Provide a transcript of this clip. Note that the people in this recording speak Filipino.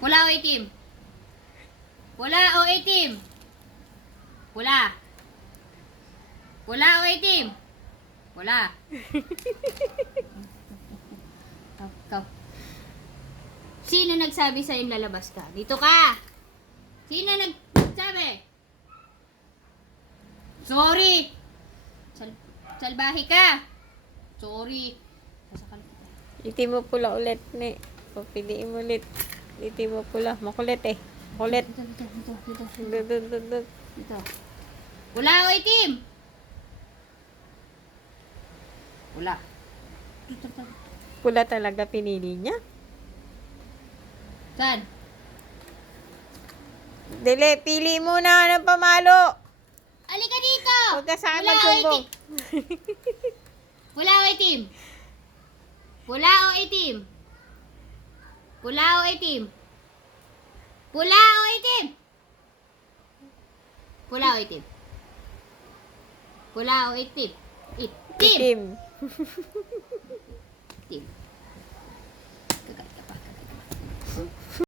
Pula o itim? Pula o itim? Pula. Pula o itim? Pula. Ikaw. Sino nagsabi sa'yo lalabas ka? Dito ka! Sino nagsabi? Sorry! Salbahe ka! Sorry. Sasakal kita. Itim mo pula ulit, ne. Papiliin mo ulit. Itim mo pula. Makulit eh. Makulit. Dito. Dito. Pula o itim? Pula. Dito. Pula talaga pinili niya. Saan? Dili, pili muna ng pamalo. Alika dito! Huwag ka saan Pula o magsumbong. itim? Pula o itim? Pula o itim? Pula o itim? Pula o itim? Pula o itim? Pula o itim? Itim! Itim.